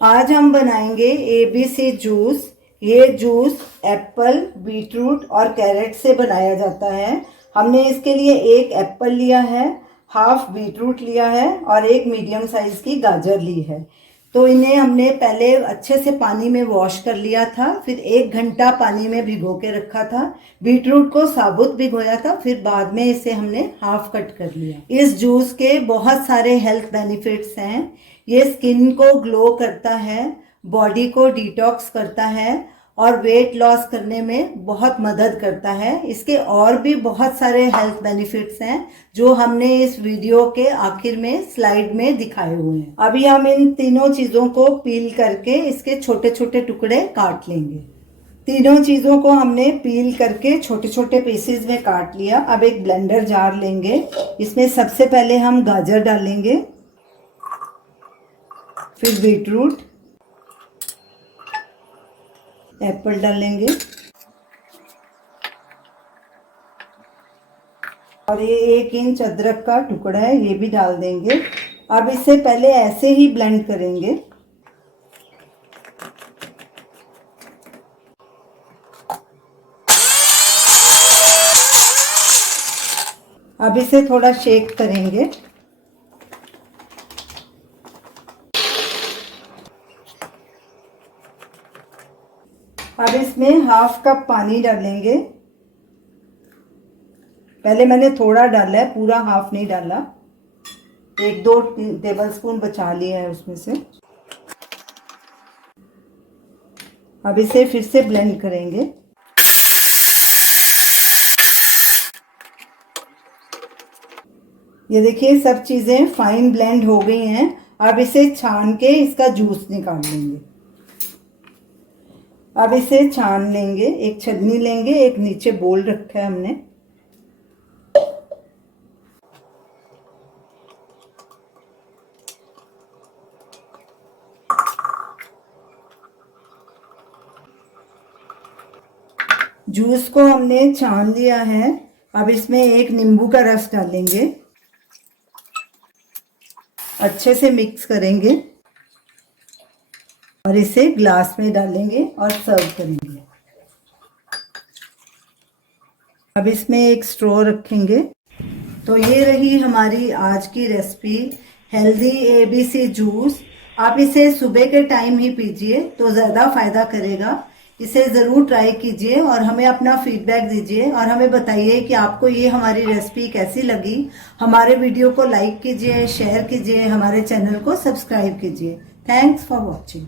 आज हम बनाएंगे ABC जूस। ये जूस एप्पल, बीटरूट और कैरेट से बनाया जाता है। हमने इसके लिए एक एप्पल लिया है, हाफ बीटरूट लिया है और एक मीडियम साइज की गाजर ली है। तो इन्हें हमने पहले अच्छे से पानी में वॉश कर लिया था, फिर 1 घंटा पानी में भिगो के रखा था। बीटरूट को साबुत भिगोया था, फिर बाद में इसे हमने हाफ कट कर लिया। इस जूस के बहुत सारे हेल्थ बेनिफिट्स हैं। ये स्किन को ग्लो करता है, बॉडी को डिटॉक्स करता है और वेट लॉस करने में बहुत मदद करता है। इसके और भी बहुत सारे हेल्थ बेनिफिट्स हैं जो हमने इस वीडियो के आखिर में स्लाइड में दिखाए हुए हैं। अभी हम इन तीनों चीज़ों को पील करके इसके छोटे छोटे टुकड़े काट लेंगे। तीनों चीज़ों को हमने पील करके छोटे छोटे पीसेस में काट लिया। अब एक ब्लेंडर जार लेंगे। इसमें सबसे पहले हम गाजर डालेंगे, फिर बीटरूट, एप्पल डालेंगे और ये 1 इंच अदरक का टुकड़ा है, ये भी डाल देंगे। अब इसे पहले ऐसे ही ब्लेंड करेंगे। अब इसे थोड़ा शेक करेंगे। अब इसमें हाफ कप पानी डालेंगे। पहले मैंने थोड़ा डाला है, पूरा हाफ नहीं डाला। 1-2 टेबलस्पून बचा लिया है उसमें से। अब इसे फिर से ब्लेंड करेंगे। ये देखिए सब चीज़ें फाइन ब्लेंड हो गई हैं। अब इसे छान के इसका जूस निकाल लेंगे। अब इसे छान लेंगे, एक छन्नी लेंगे, एक नीचे बोल रखा है हमने। जूस को हमने छान लिया है। अब इसमें एक नींबू का रस डालेंगे, अच्छे से मिक्स करेंगे और इसे ग्लास में डालेंगे और सर्व करेंगे। अब इसमें एक स्ट्रॉ रखेंगे। तो ये रही हमारी आज की रेसिपी, हेल्दी ABC जूस। आप इसे सुबह के टाइम ही पीजिए तो ज़्यादा फ़ायदा करेगा। इसे ज़रूर ट्राई कीजिए और हमें अपना फीडबैक दीजिए और हमें बताइए कि आपको ये हमारी रेसिपी कैसी लगी। हमारे वीडियो को लाइक कीजिए, शेयर कीजिए, हमारे चैनल को सब्सक्राइब कीजिए। Thanks for watching.